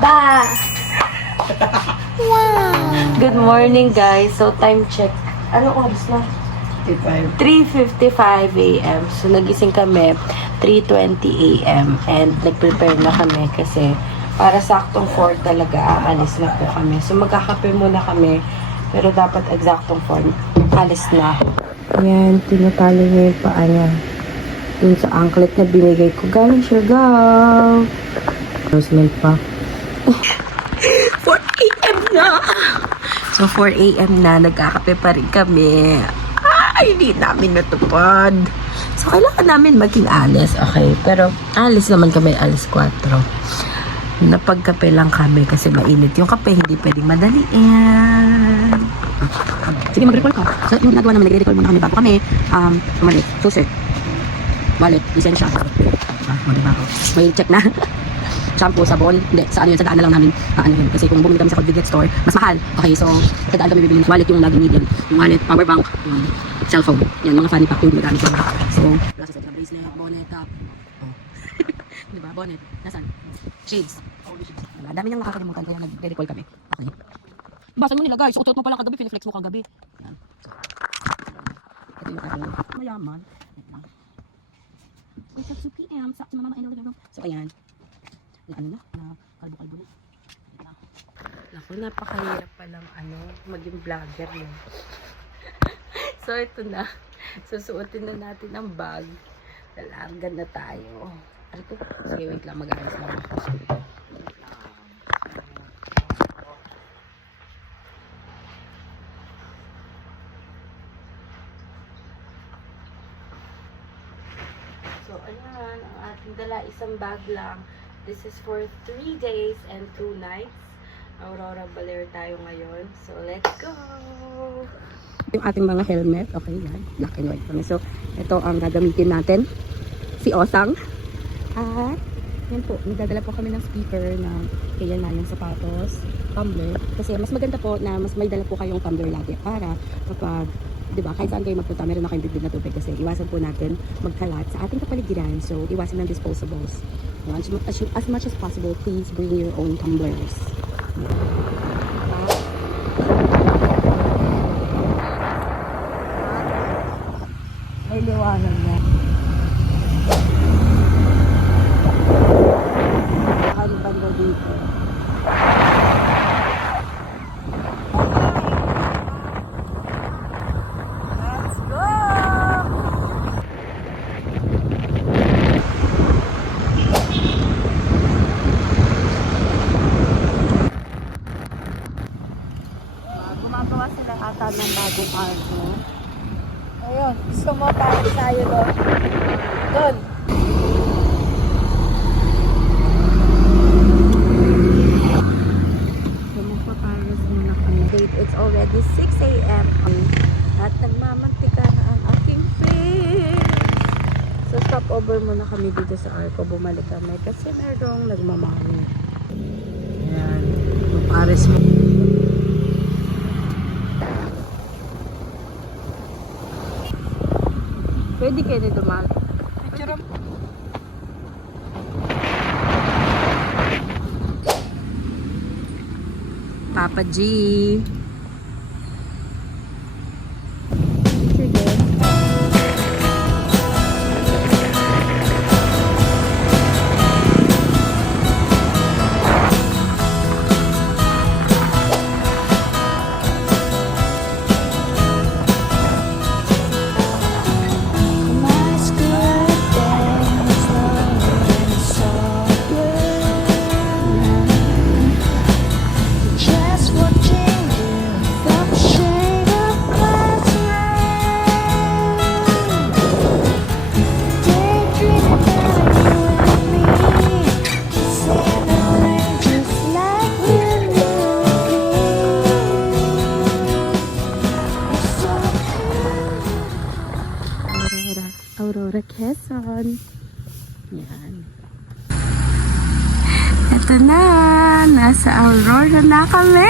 Ba! Wow! Good morning, guys. So, time check. Ano oras na? 3:55 a.m. So, nagising kami 3:20 a.m. And nag-prepare na kami kasi para saktong 4 talaga aalis na po kami. So, magkakape muna kami. Pero dapat eksaktong 4 alis na. Ayan, tinatali niya yung paa niya. Dun sa anklet na binigay ko. Galing Siargao. Rosmel pa. 4 a.m. na! So, 4 a.m. na. Nagkakape pa rin kami. Ay, hindi namin natupad. So, kailangan namin maging alis. Okay, pero alis naman kami. Alis 4. Napagkape lang kami kasi mainit. Yung kape, hindi pwedeng madaliin. Sige, mag-recall ka. So, yung nagawa naman, nag-recall muna kami bago kami. Umalit. Susi. Wallet. Lisensya. May check na. Shampoo, sabon. Hindi, sa ano yun, sa daan na lang namin. Ano yun. Kasi kung bumili kami sa convenience store, mas mahal. Okay, so, sa daan kami bibili ng wallet yung laging medium. Yung wallet, power bank, yung cellphone. Yan, mga funny pack yung ginagamit ko. So, nasa sa bracelet, bonnet, top. Oh. Diba, bonnet. Nasaan? Shades. Ang dami niyang nakakalimutan kaya nag-recall kami. Okay. Basan mo nila guys, utot mo palang kagabi, piniflex mo kagabi. Yan. Ito yung ating mayaman. Wake up 2 p.m. Sakto na mama in the living room. So, ayan. Ano na? Kalbo-kalbo na. Naku, napakahirap palang maging vlogger yun. So, ito na. Susuotin na natin ang bag. Lalargan na tayo. Ano ito? Sige, wait lang. Mag-aayos lang ako. So, ayan. Ang ating dala, isang bag lang. This is for 3 days and 2 nights. Aurora Baler tayo ngayon. So, let's go! Yung ating mga helmet. Okay, yan. Black and white kami. So, ito ang gagamitin natin. Si Osang. At, yan po. Nagdadala po kami ng speaker na kaya na yung sapatos, tumbler. Kasi mas maganda po na mas may dala po kayong tumbler lagi. Para kapag, diba, kahit saan kayo magpunta, meron na kayong bibig na tubig. Kasi iwasan po natin magkalat sa ating kapaligiran. So, iwasan ng disposables. As much as possible, please bring your own tumblers. May liwanag na. Ang banda dito. Let's go! Gumagawa sila ata ng bagong arko. Ayun, gusto mo parang tayo doon. Doon. Sumupaparos muna kami. It's already 6 a.m. At nagmamantika na ang aking face. So stop over muna kami dito sa arko. Bumalik kami kasi merong nagmamami. Ayan. Pares mo. Pwede kayo nito, mahal. Papa G. Aurora, Quezon. Yan. Ito na. Nasa Aurora na kami.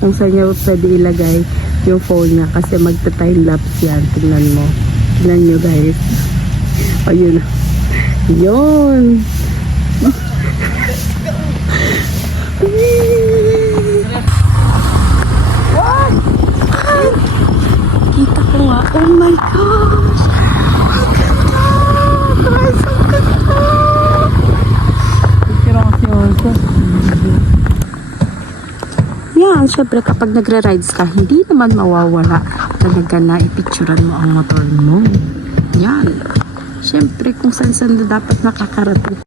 Kung saan niya pwede ilagay yung phone niya kasi magta-time lapse yan. Tingnan mo. Tingnan nyo guys. Ayun. Yun. naman syempre kapag nagre-rides ka, hindi naman mawawala talaga na ipicturan mo ang motor mo. Yan. Syempre kung saan-saan na dapat nakakarating.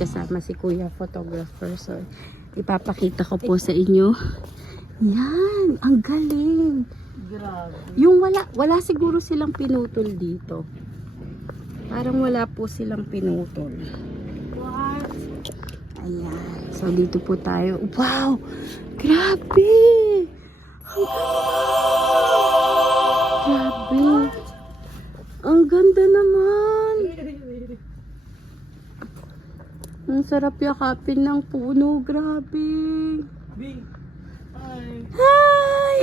Kasama si Kuya Photographer. So, ipapakita ko po sa inyo. Yan, ang galing. Grabe. Yung wala siguro silang pinutol dito. Parang wala po silang pinutol. What? Ayan. So, dito po tayo. Wow! Grabe! Grabe! Ang ganda naman! Ang sarap yakapin ng puno. Grabe. Bing. Hi. Hi!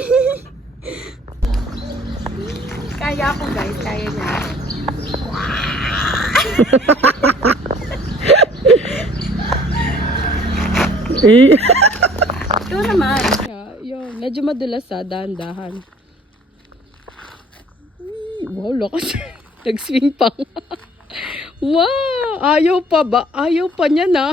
Kaya ako guys. Kaya niya. Ito naman. Yun. Medyo madulas dahan-dahan. Wow, lakas. Nag-swing pa. Wow! Ayaw pa ba? Ayaw pa niya na.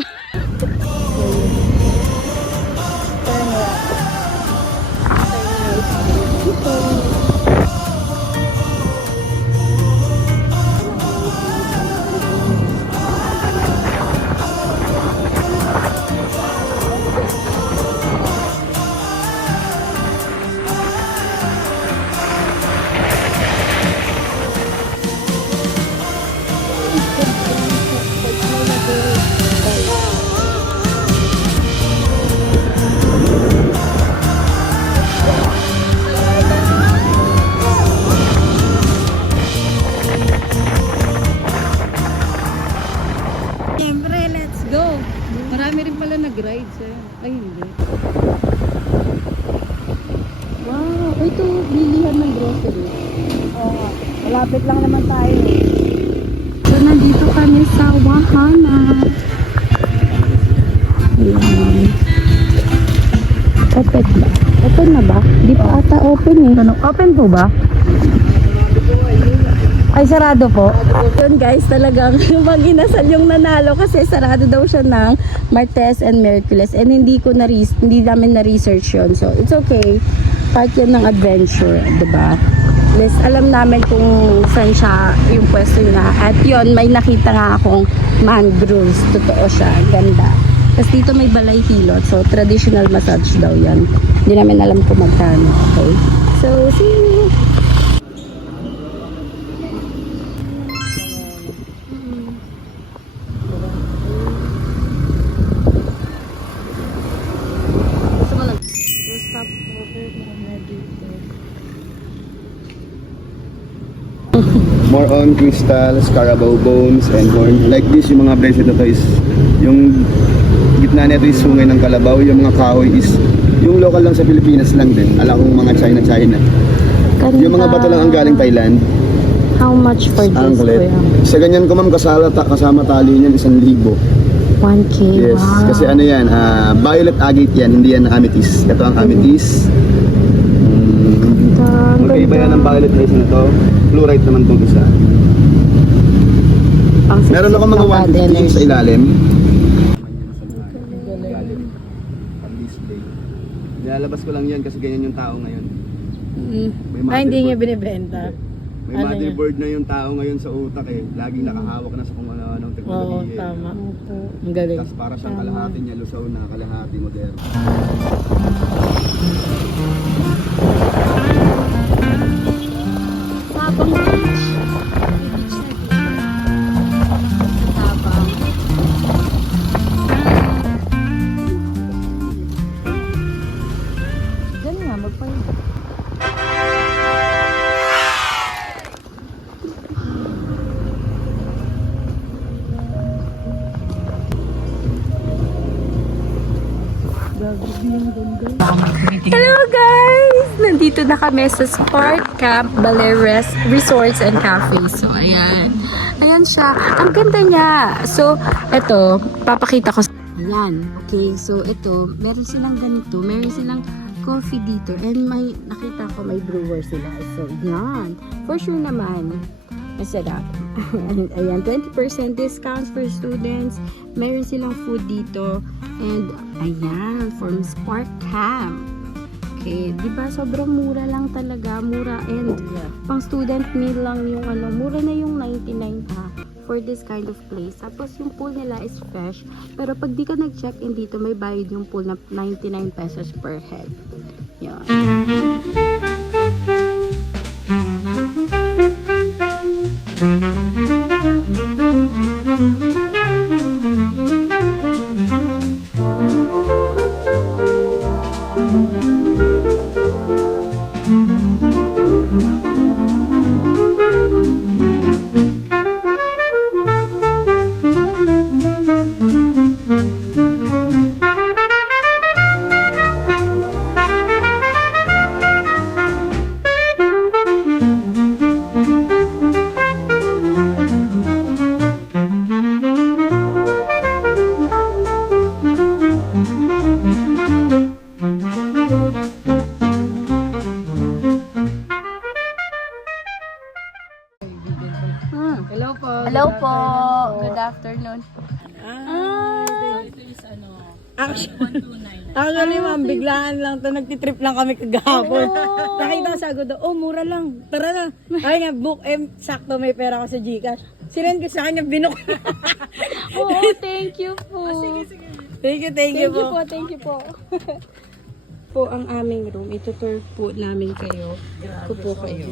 Siyempre, let's go. Marami rin pala nag-rides eh. Ay, hindi. Wow, ito, bilihan ng grocery. Oo. Malapit lang naman tayo. So, nandito kami sa Wahana. Ayan. Open ba? Open na ba? Di pa ata open eh. Open po ba? Ay, sarado po. Yun guys, talagang mag-inasal yung nanalo kasi sarado daw siya ng Martes and Merkules and hindi namin na-research yun. So, it's okay. Part yun ng adventure, diba? Least, alam namin kung saan siya yung pwesto niya. At yun, may nakita nga akong mangroves. Totoo siya. Ganda. Tapos dito may balay hilot. So, traditional massage daw yan. Hindi namin alam kung magkano. Okay? So, see you! More on crystals, carabao bones, and horn. Like this, yung mga bracelet na to is, yung gitna nito is sungay ng kalabaw, yung mga kahoy is, yung local lang sa Pilipinas lang din. Alam kong mga China. Ganda. Yung mga bato lang ang galing Thailand. How much for this, Anklet. kuya? Sa ganyan ko ma'am, kasama tali niyan, 1,000. 1K, Yes, wow. kasi ano yan, violet agate yan, hindi yan amethyst. Ito ang amethyst. Magkaiba yan ang violet na isa na to. Fluorite naman itong isa. Meron ako mga 150 sa ilalim. Nilalabas ko lang yan kasi ganyan yung tao ngayon. Hindi niya binibenta. May Ano motherboard na yung tao ngayon sa utak eh. Laging nakahawak na sa kung ano-anong Oo, teknolohiya. tama. Ang galing. Tapos para siyang kalahati niya, lusaw na, kalahati moderno. Sabang beach. Sabang. Diyan nga, magpahinga. Hello guys! Nandito na kami sa Spark Camp Ballet Resorts and Cafes. So, ayan. Ayan siya. Ang ganda niya. So, eto, papakita ko. Ayan. Okay, so ito, meron silang ganito. Meron silang coffee dito. And may, nakita ko may brewer sila. So, yan. For sure naman. Masarap. Ayan, 20% discounts for students. Meron silang food dito. And, ayan, from Spark Camp. Okay, di ba sobrang mura lang talaga. Mura and pang student meal lang yung ano. Mura na yung 99 for this kind of place. Tapos yung pool nila is fresh. Pero pag di ka nag-check-in dito, may bayad yung pool na 99 pesos per head. Yan. Hello po. Hello po. Good afternoon. Actually, ma'am, biglaan lang to. Nagtitrip lang kami kagahapon. Nakita ko sa Agoda, mura lang. Tara na. Ay nga, book. Sakto may pera ko sa Gcash. Sinend ko sa kanya, binok. Oo, thank you po. Thank you po. Thank you po. Po ang aming room. Itutur po namin kayo. Kupo kayo.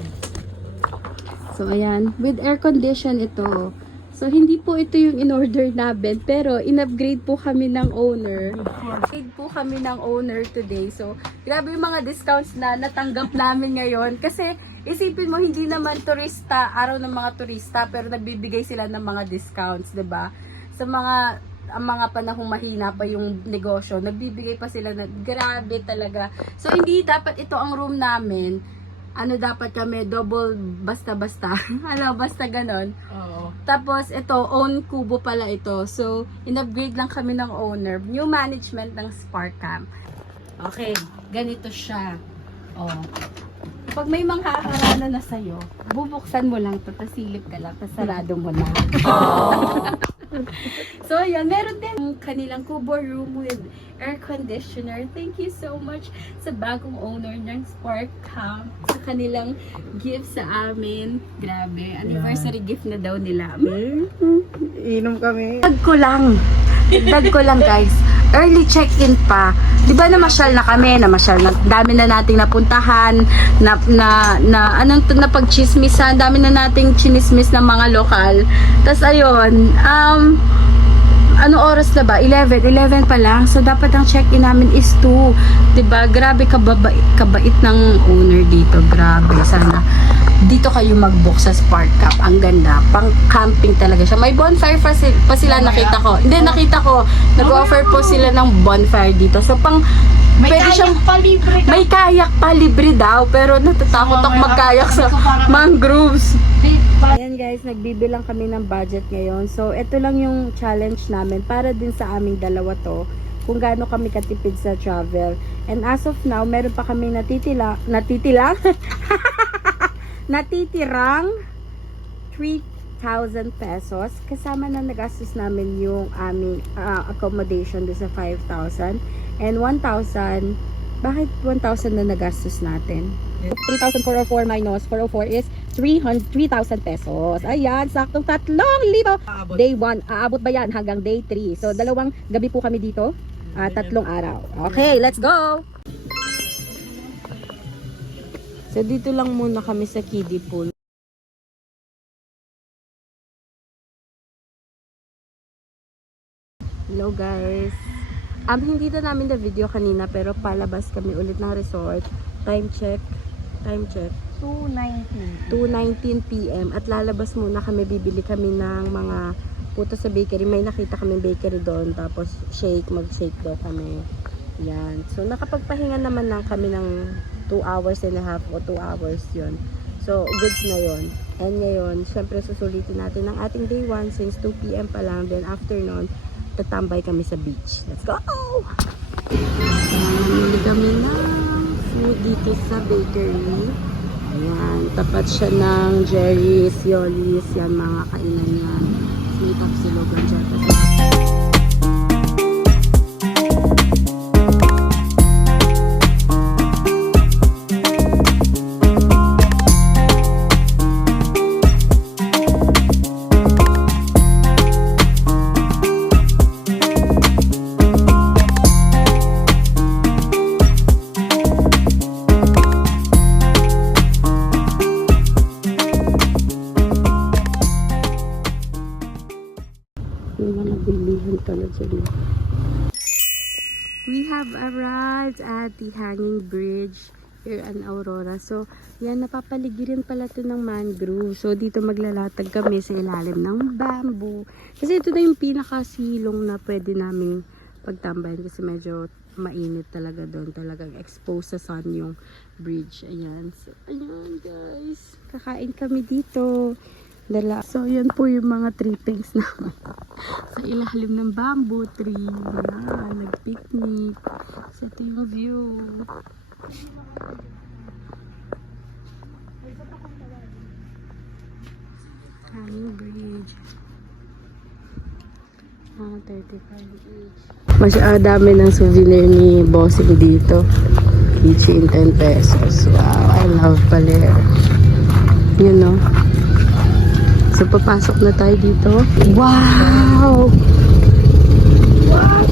So, ayan. With air condition ito. So, hindi po ito yung in-order namin. Pero, in-upgrade po kami ng owner. Upgrade po kami ng owner today. So, grabe yung mga discounts na natanggap namin ngayon. Kasi, isipin mo, hindi naman turista, araw ng mga turista, pero nagbibigay sila ng mga discounts, 'di ba? Sa ang mga panahong mahina pa yung negosyo, nagbibigay pa sila na grabe talaga. So, hindi dapat ito ang room namin. Ano dapat kami, double basta-basta. Ano, basta ganon. Oo. Tapos, ito, own kubo pala ito. So, in-upgrade lang kami ng owner. New management ng Spark Camp. Okay, ganito siya. Oh. Pag may mga haharana na sa'yo, bubuksan mo lang to, tas silip ka lang, tas sarado mo na. So, ayan, meron din ang kanilang kubo room with air conditioner. Thank you so much sa bagong owner ng Spark Camp, sa kanilang gift sa amin. Grabe, anniversary gift na daw nila. Inom kami. Dagdag ko lang guys, early check-in pa. Di ba namasyal na kami, dami na nating napuntahan, na pagchismisan, dami na nating chinismis ng mga lokal. Tas ayun, ano oras na ba? 11 pa lang. So, dapat ang check-in namin is 2. Diba? Grabe kabait ng owner dito. Grabe. Sana dito kayo mag-book sa Spark Camp. Ang ganda. Pang-camping talaga siya. May bonfire pa sila, nakita ko. Hindi, nakita ko. Nag-offer po sila ng bonfire dito. So, may kayak pa libre. May kayak pa libre daw. Pero natatakot ako magkayak sa mangroves. Ayan guys, nagbibilang kami ng budget ngayon. So, ito lang yung challenge namin para din sa aming dalawa to. Kung gaano kami katipid sa travel. And as of now, meron pa kami natitirang 3,000 pesos. Kasama na nagastos namin yung aming accommodation doon sa 5,000. And 1,000, bakit 1,000 na nagastos natin? 3,404 minus 404 is 3,000 pesos. Ayan, saktong 3,000. Day 1, aabot ba yan hanggang day 3? So, 2 gabi po kami dito. 3 araw. Okay, let's go! So, dito lang muna kami sa kiddie pool. Hello guys! Hindi na namin na video kanina pero palabas kami ulit ng resort. Time check. 2:19 PM at lalabas muna kami, bibili kami ng mga puto sa bakery. May nakita kami bakery doon, tapos mag-shake daw kami. Yan. So, nakapagpahinga naman lang kami ng 2 hours and a half o 2 hours yun. So, goods na yun. And ngayon, syempre susulitin natin ang ating day 1 since 2 p.m. pa lang. Then afternoon, tatambay kami sa beach. Let's go! Namili kami ng food dito sa bakery. Ayan, tapat siya ng Jerry's, Yoli's, yan mga kainan yan. Sweet up silogan dyan. Yung mga bilihan pala dyan. We have arrived at the hanging bridge here in Aurora. So, yan, napapaligiran pala ito ng mangrove. So, dito maglalatag kami sa ilalim ng bamboo. Kasi ito na yung pinakasilong na pwede naming pagtambayan kasi medyo mainit talaga doon. Talagang exposed sa sun yung bridge. Ayan. So, ayan guys. Kakain kami dito. So, yan po yung mga trippings naman. Sa ilalim ng bamboo tree. Yan, nag-picnic. So, ito yung view. Hanging bridge. 35 each. Dami ng souvenir ni Bossing dito. Each in 10 pesos. Wow, I love Paler. You know. So, papasok na tayo dito. Wow! What?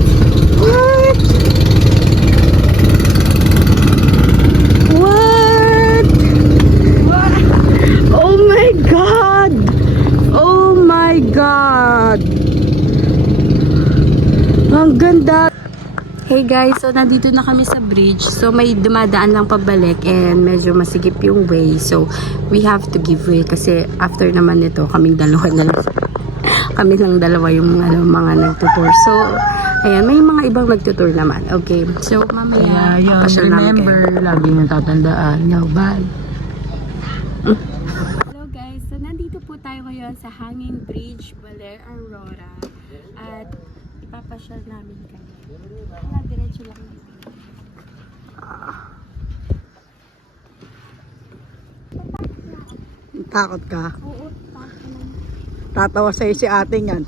What? What? Oh my God! Oh my God! Ang ganda! Hey guys, so nandito na kami sa bridge. So may dumadaan lang pabalik and medyo masigip yung way. So we have to give way kasi after naman nito, kaming dalawa na lang. Kami lang dalawa yung mga nagtutour. So ayan, may mga ibang nagtutour naman. Okay, so mamaya papasyal namin kayo. lagi nang tatandaan. No, bye. Hello guys, so nandito po tayo ngayon sa Hanging Bridge, Baler, Aurora. At ipapasyal namin kayo. Wala, diretso lang. Takot ka? Oo, takot lang. Tatawa sa'yo si ate yan.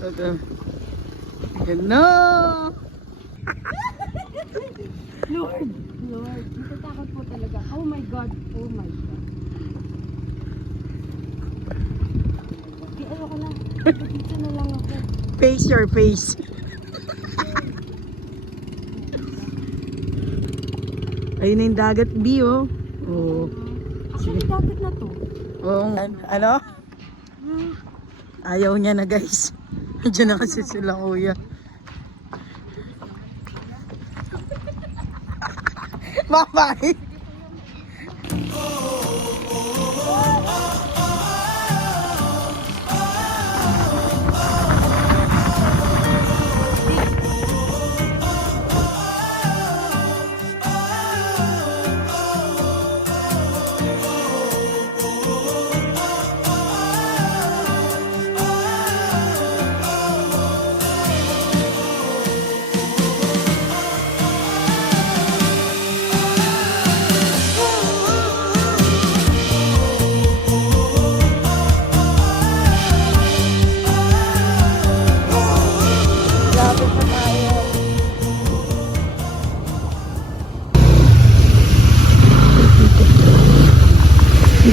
Ito. No! Lord, natatakot po talaga. Oh my God, oh my God. Di, ayoko na. Dito na lang ako. Face your face. Ayun na yung dagat, B, oh. Oh. Actually, dapat na to. Oh, ano? Ayaw niya na, guys. Diyan na kasi sila, kuya. Bye-bye!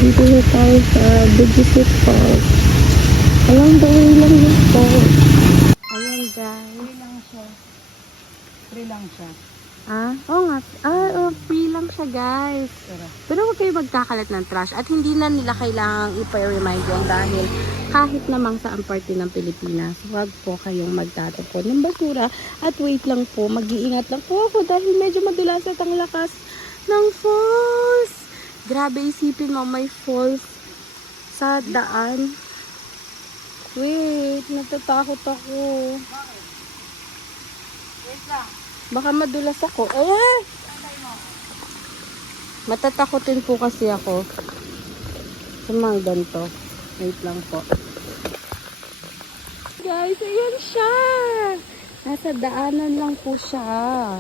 Dito na tayo sa Bugisit Park. Along the way lang yung park. Ayan guys. Free lang siya. Free lang siya. Oo nga. Free lang siya guys. Pero huwag kayo magkakalat ng trash at hindi na nila kailangang ipa-remind yun dahil kahit namang saan parte ng Pilipinas, huwag po kayong magtatapon ng basura at wait lang po, mag-iingat lang po ako dahil medyo madulas at ang lakas ng falls. Grabe, isipin mo may falls sa daan. Wait, natatakot ako. Baka madulas ako. Ay! Matatakotin po kasi ako. Sa mga ganito. Wait lang po. Guys, ayan siya! Nasa daanan lang po siya.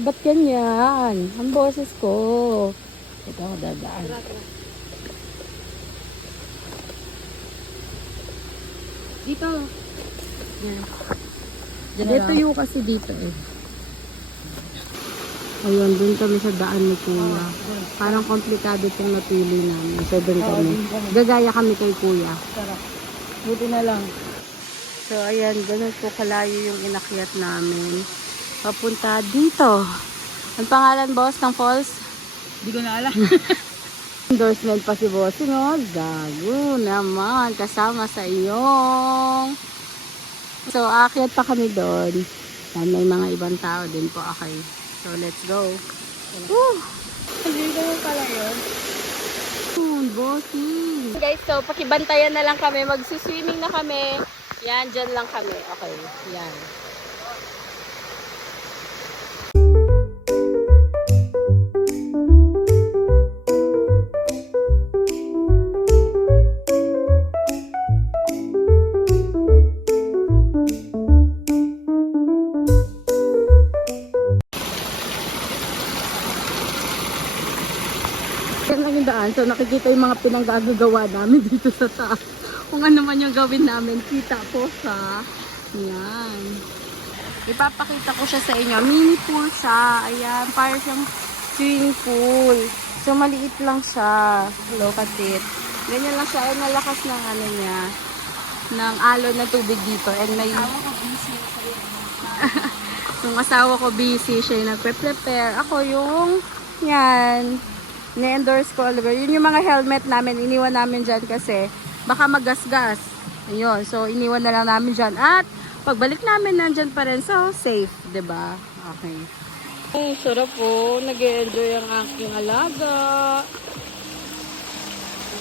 Ba't ganyan? Ang boses ko. Ito ako dadaan. Dito. Yan. Dito yung kasi dito eh. Ayun, dun kami sa daan ni Kuya. Parang komplikado itong napili namin. So, dun kami. Gagaya kami kay Kuya. Buti na lang. So, ayan, ganun po kalayo yung inakyat namin. Papunta dito. Ang pangalan, boss, ng falls? Hindi ko na alam. Endorsement pa si boss. No? Gago naman. Kasama sa iyong... So, aakyat pa kami doon. Yan, may mga ibang tao din po. Okay. So, let's go. Woo! Hindi ko na pala yun. Bossy. Guys, so pakibantayan na lang kami. Magsuswimming na kami. Yan, dyan lang kami. Okay, yan. Yan lang yung daan. So nakikita yung mga pinanggagawa namin dito sa taas. Kung ano man yung gawin namin, kita po sa yan. Ipapakita ko siya sa inyo. Mini pool siya. Ayan, parang siyang swimming pool. So maliit lang siya. Look at it. Ganyan lang siya. Ay, malakas ng ano niya. Ng alon na tubig dito. And may... yung asawa ko busy. Siya yung nagpe-prepare. Ako yung... Yan. Ni-endorse ko all over. Yun yung mga helmet namin. Iniwan namin dyan kasi baka magasgas. Ayun. So, iniwan na lang namin dyan. At, pagbalik namin nandyan pa rin. So, safe. ba? Diba? Okay. Oh, sarap po. Nag-enjoy ang aking alaga.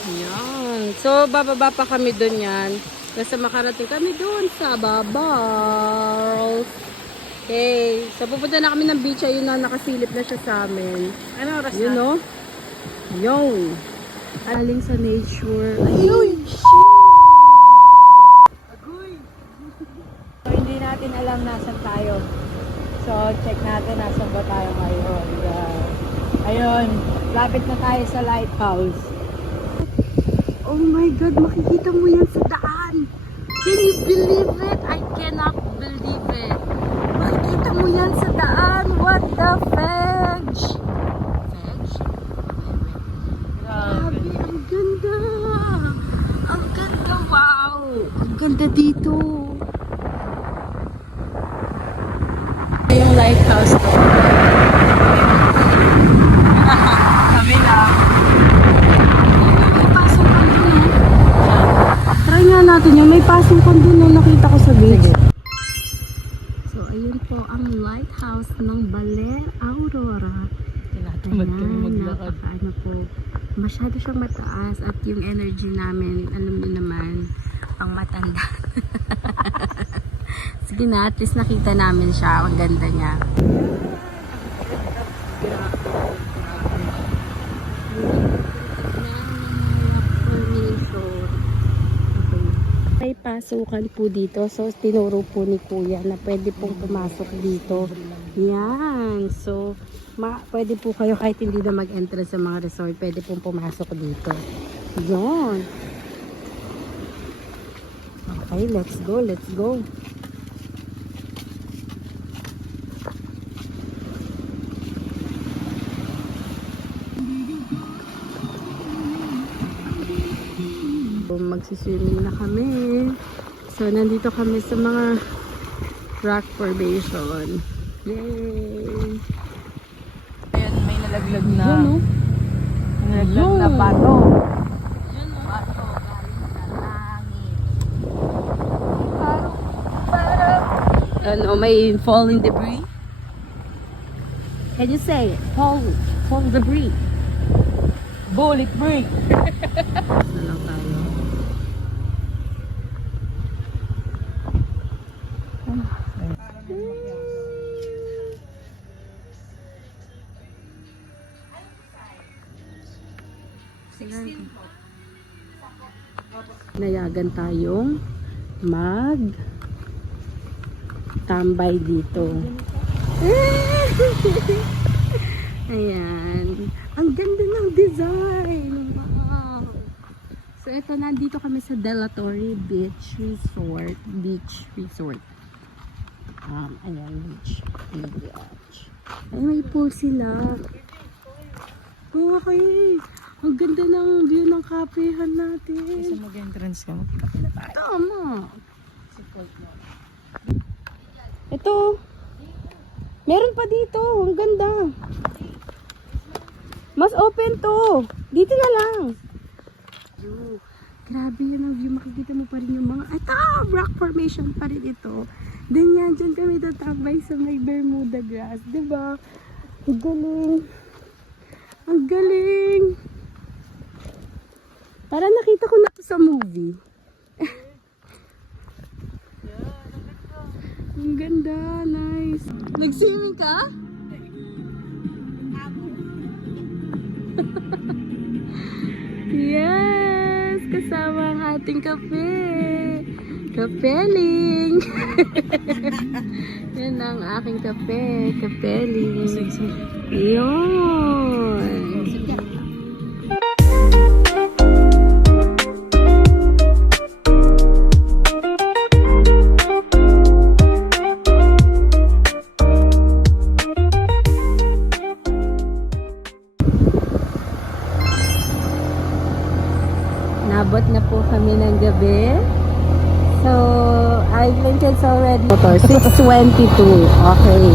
Ayan. So, bababa pa kami dun yan. Kasi makarating kami dun sa Babaw. Okay. So, pupunta na kami ng beach. Ayun na, nakasilip na siya sa amin. Ano oras You na? know? Yung. Aling sa nature. Ayun! So, hindi natin alam nasan tayo. So, check natin nasan ba tayo ngayon. Ayun, lapit na tayo sa lighthouse. Oh my God, makikita mo yan sa daan. Can you believe it? I cannot believe it. Makikita mo yan sa daan. What the fudge? Fudge? Grabe, ang ganda. Ang ganda, wow. Ang ganda dito. Yung lighthouse to. Sabi lang. May pasok ka dun, try nga natin yung may pasok ka dun, nakita ko sa beach. So, ayun po ang lighthouse ng Baler Aurora. Tinatamad kami maglakad. Ano po, masyado siyang mataas at yung energy namin, alam niyo naman, pang matanda. Sige na, at least nakita namin siya. Ang ganda niya. May pasukan po dito. So, tinuro po ni Kuya na pwede pong pumasok dito. Yan. So, pwede po kayo kahit hindi na mag-enter sa mga resort, pwede pong pumasok dito. Yan. Okay, let's go, let's go. Magsiswimming na kami. So, nandito kami sa mga rock formation. Yay! Ayan, may nalaglag na. Yun, no? May nalaglag na pato. Yun, no? Pato, galing sa langit. Ano, may falling debris? Can you say it? Fall debris. Bullet break. Na lang tayo. pinayagan tayong mag tambay dito. Ayan. Ang ganda ng design. Wow. So, ito, nandito kami sa Delatory Beach Resort. Ayan, beach. Ay, may pool sila. Okay. Ang ganda ng view ng kapehan natin. Kasi mag-entrance ka, magkape na tayo. Tama. Ito. Meron pa dito. Ang ganda. Mas open to. Dito na lang. View. Grabe yan ang view. Makikita mo pa rin yung mga... Ito! Rock formation pa rin ito. Then yan, dyan kami tatambay sa may Bermuda grass. Diba? Ang galing. Ang galing. Para nakita ko na to sa movie. Ang ganda. Nice. Nag-swimming ka? Yes! Kasama ang ating kape. Kapeling! Yan ang aking kape. Kapeling. Yun! Nabot na po kami ng gabi. So, I think it's already 6:22. Okay.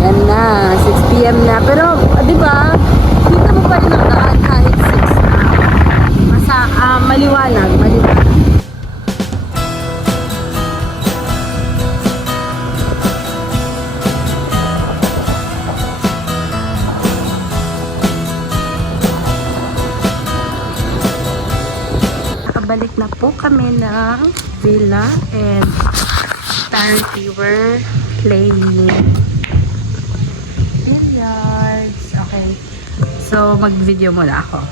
Yan na. 6 p.m. na. Pero, di ba, kita mo pa rin ang daan kahit 6 na. Maliwanag. Nakabalik na po kami ng villa and apparently we're playing billiards. Okay. So, mag-video muna ako.